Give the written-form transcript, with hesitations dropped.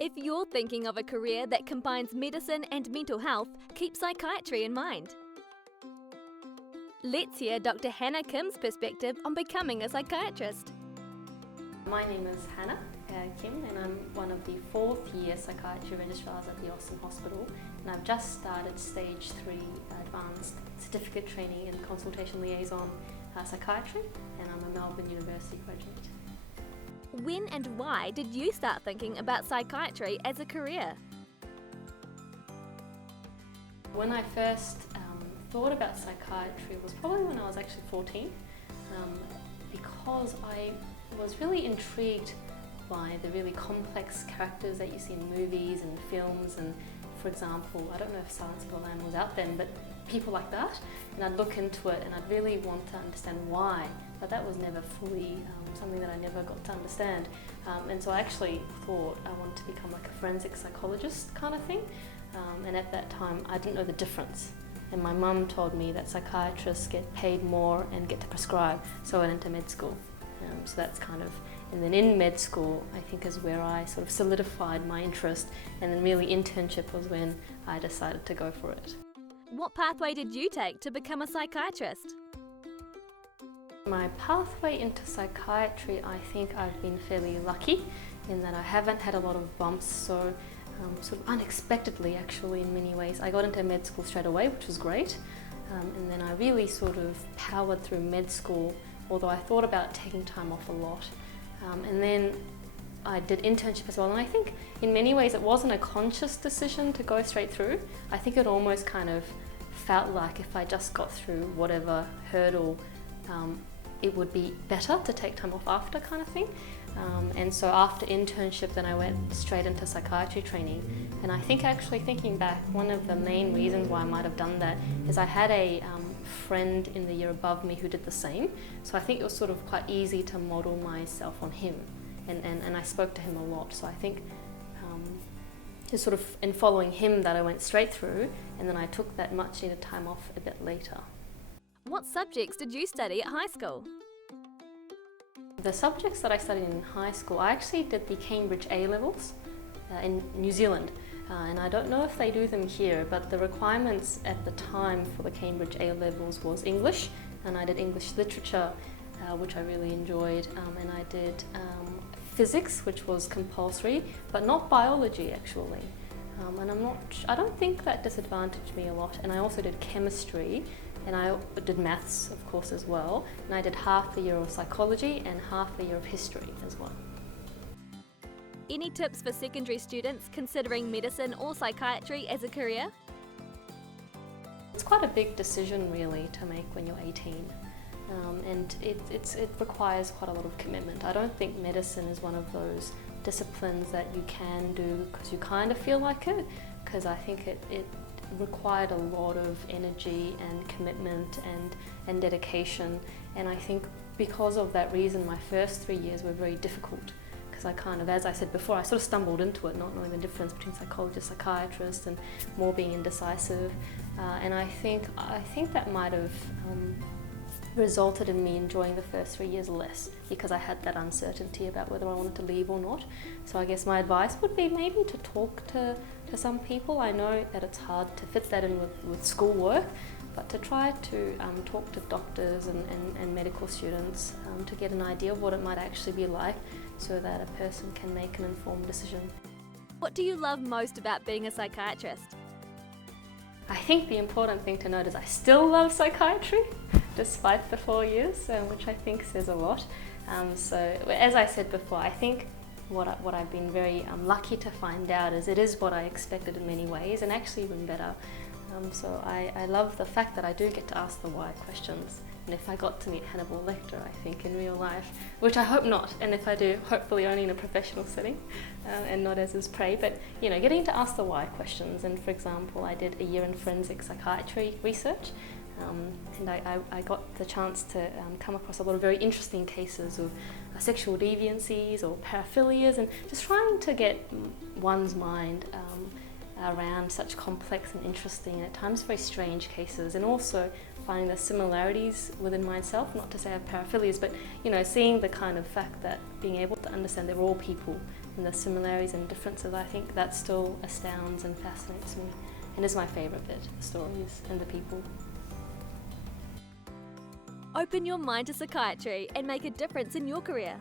If you're thinking of a career that combines medicine and mental health, keep psychiatry in mind. Let's hear Dr. Hannah Kim's perspective on becoming a psychiatrist. My name is Hannah Kim, and I'm one of the 4th year psychiatry registrars at the Austin Hospital, and I've just started stage 3 advanced certificate training in consultation liaison psychiatry, and I'm a Melbourne University graduate. When and why did you start thinking about psychiatry as a career? When I first thought about psychiatry was probably when I was actually 14, because I was really intrigued by the really complex characters that you see in movies and films, and for example, I don't know if Silence of the Lambs was out then, but people like that, and I'd look into it and I'd really want to understand why, but that was never fully something that I never got to understand, and so I actually thought I wanted to become like a forensic psychologist kind of thing, and at that time I didn't know the difference, and my mum told me that psychiatrists get paid more and get to prescribe, so I went into med school. So that's kind of, and then in med school I think is where I sort of solidified my interest, and then really internship was when I decided to go for it. What pathway did you take to become a psychiatrist? My pathway into psychiatry, I think I've been fairly lucky in that I haven't had a lot of bumps, so sort of unexpectedly actually in many ways. I got into med school straight away, which was great, and then I really sort of powered through med school, although I thought about taking time off a lot. And then I did internship as well, and I think in many ways it wasn't a conscious decision to go straight through. I think it almost kind of felt like if I just got through whatever hurdle, it would be better to take time off after kind of thing. And so after internship then I went straight into psychiatry training, and I think actually thinking back, one of the main reasons why I might have done that is I had a friend in the year above me who did the same, so I think it was sort of quite easy to model myself on him, and I spoke to him a lot, so I think it's sort of in following him that I went straight through, and then I took that much needed time off a bit later. What subjects did you study at high school? The subjects that I studied in high school, I actually did the Cambridge A-levels in New Zealand. And I don't know if they do them here, but the requirements at the time for the Cambridge A-levels was English, and I did English literature, which I really enjoyed, and I did physics, which was compulsory, but not biology actually. And I don't think that disadvantaged me a lot, and I also did chemistry, and I did maths of course as well, and I did half the year of psychology and half the year of history as well. Any tips for secondary students considering medicine or psychiatry as a career? It's quite a big decision really to make when you're 18, and it requires quite a lot of commitment. I don't think medicine is one of those disciplines that you can do because you kind of feel like it, because I think it required a lot of energy and commitment and dedication, and I think because of that reason my first 3 years were very difficult. I kind of, as I said before, I sort of stumbled into it, not knowing the difference between psychologist, psychiatrist, and more being indecisive. And I think that might have resulted in me enjoying the first 3 years less, because I had that uncertainty about whether I wanted to leave or not. So I guess my advice would be maybe to talk to some people. I know that it's hard to fit that in with schoolwork, but to try to talk to doctors and medical students to get an idea of what it might actually be like, so that a person can make an informed decision. What do you love most about being a psychiatrist? I think the important thing to note is I still love psychiatry, despite the 4 years, which I think says a lot. So as I said before, I think what I've been very lucky to find out is it is what I expected in many ways, and actually even better. So I love the fact that I do get to ask the why questions, and if I got to meet Hannibal Lecter, I think, in real life, which I hope not, and if I do, hopefully only in a professional setting and not as his prey, but getting to ask the why questions. And for example, I did a year in forensic psychiatry research, and I got the chance to come across a lot of very interesting cases of sexual deviancies or paraphilias, and just trying to get one's mind around such complex and interesting and at times very strange cases, and also finding the similarities within myself, not to say I have paraphilias, but seeing the kind of fact that being able to understand they're all people, and the similarities and differences, I think that still astounds and fascinates me, and is my favourite bit, the stories and the people. Open your mind to psychiatry and make a difference in your career.